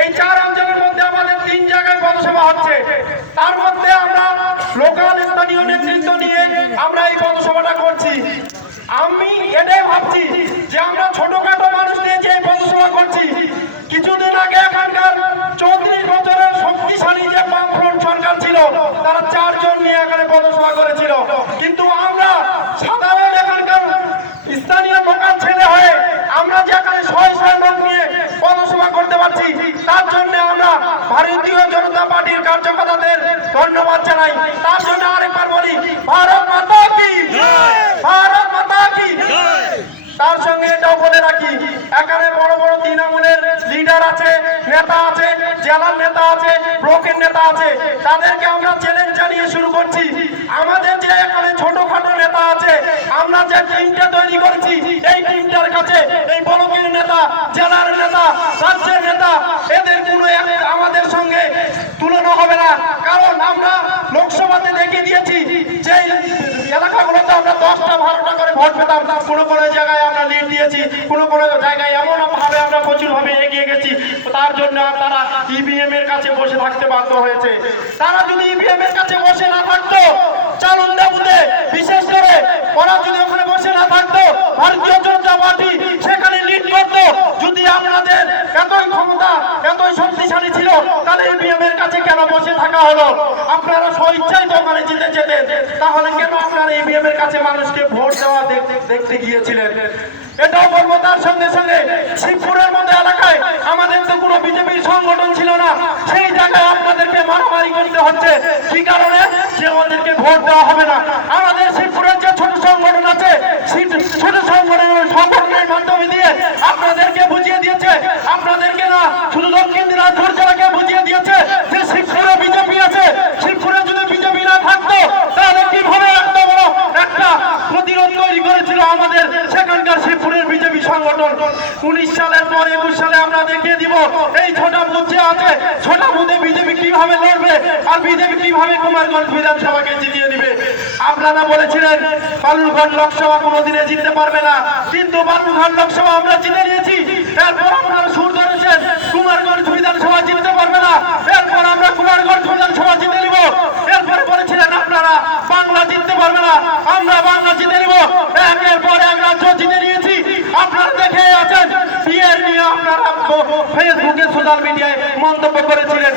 এই 4 অঞ্চলের মধ্যে আমাদের 3 জায়গায় পথসভা হচ্ছে। তার মধ্যে আমরা লোকাল স্থানীয় নেতৃত্ব নিয়ে আমরা এই পথসভাটা করছি। আমি এটাই ভাবছি যে আমরা ছোটখাটো মানুষ নিয়ে যে পথসভা করছি, কিছুদিন আগে এখানকার 34 বছরের শক্তিশালী যে বামফ্রন্ট সরকার ছিল, তারা 4 জন নিয়ে এখানে পথসভা করেছিল। কিন্তু আমরা সাধারণ এখানকার স্থানীয় লোকাল ছেলে হয়ে আমরা যে এখানে শয়ে শয়ে লোক নিয়ে পথসভা করতে পারছি, তার জন্য আমরা ভারতীয় জনতা পার্টির কার্যকর্তাদের ধন্যবাদ জানাই। তার জন্য আরেকবার বলি, ভারত মাতা কি জয়, ভারত মাতা কি জয়। তার সঙ্গে এটাও বলে রাখি, এখানে বড় বড় তৃণমূলের লিডার আছে, নেতা আছে, জেলার নেতা আছে, ব্লকের নেতা আছে। তাদেরকে আমরা চ্যালেঞ্জ জানিয়ে শুরু করছি, আমাদের যে এখানে ছোটখাটো নেতা আছে, আমরা যে টিমটা তৈরি করেছি, এই টিমটার কাছে এই ব্লকের নেতা, জেলার নেতা, রাজ্যের নেতা, এদের কোনো আমাদের সঙ্গে তুলনা হবে না। কারণ আমরা লোকসভাতে দেখিয়ে দিয়েছি যে এলাকাগুলোতে আমরা 10টা 12টা করে ভোট পেতাম, কোনো কোনো জায়গায় আমরা লিড দিয়েছি, কোনো কোনো জায়গায় এমন ভাবে আমরা প্রচুরভাবে এগিয়ে গেছি। তার জন্য তারা ইভিএম এর কাছে বসে থাকতে বাধ্য হয়েছে। তারা যদি ইভিএম এর কাছে বসে না থাকতো, চালন্দা বুথে বিশেষ করে ওরা যদি ওখানে বসে না থাকতো, ভারতীয় জনতা পার্টি সেখানে লিড করতো। যদি আপনাদের এতই ক্ষমতা, এতই শক্তিশালী ছিল, তাহলে ইভিএম এর কাছে কেন বসে থাকা হলো? আপনারা স্বইচ্ছায় তো ওখানে জিতে যেতেন, তাহলে কেন আপনারা ইভিএম এর কাছে মানুষকে ভোট দেওয়া দেখতে গিয়েছিলেন? এটাও বলবো। তার সঙ্গে সঙ্গে শিবপুরের মতো এলাকায় আমাদের তো কোনো বিজেপির সংগঠন ছিল না, সেই জায়গায় আপনাদেরকে মারামারি করতে হচ্ছে। কি কারণে? যে আমাদেরকে ভোট দেওয়া হবে না। আমাদের শিবপুরের যে ছোট সংগঠন আছে, ছোট সংগঠনের মাধ্যমে দিয়ে আপনাদেরকে বুঝিয়ে দিয়েছে, আপনাদেরকে না শুধু দক্ষিণ দিনাজপুর জেলাকে বুঝিয়ে দিয়েছে যে শিবপুরে বিজেপি আছে। শিবপুরে যদি বিজেপি না থাকতো, তাহলে কিভাবে এত বড় একটা প্রতিরোধ তৈরি করেছিল আমাদের সেখানকার শিবপুরের বিজেপি সংগঠন। 19 সালের পর 21 সালে আমরা দেখিয়ে দিব এই ছোটা বুথ যে আছে, ছোটা বুথে বিজেপি কিভাবে লড়বে আর বিজেপি কিভাবে কুমারগঞ্জ বিধানসভাকে জিতিয়ে দিবে। আপনারা বলেছিলেন বালুরঘাট লোকসভা কোনোদিনে জিততে পারবে না, কিন্তু বালুরঘাট লোকসভা আমরা জিতে নিয়েছি। এরপর আপনারা সুর ধরেছেন কুমারগঞ্জ বিধানসভা জিততে পারবে না, এরপর আমরা কুমারগঞ্জ বিধানসভা জিতে নিব। এরপর বলেছিলেন আপনারা বাংলা জিততে পারবে না, আমরা বাংলা জিতে নিব। একের পর এক রাজ্য জিতে নিয়েছি। আপনারা দেখে আছেন, বিয়ের নিয়ে আপনারা ফেসবুকে সোশ্যাল মিডিয়ায় মন্তব্য করেছিলেন,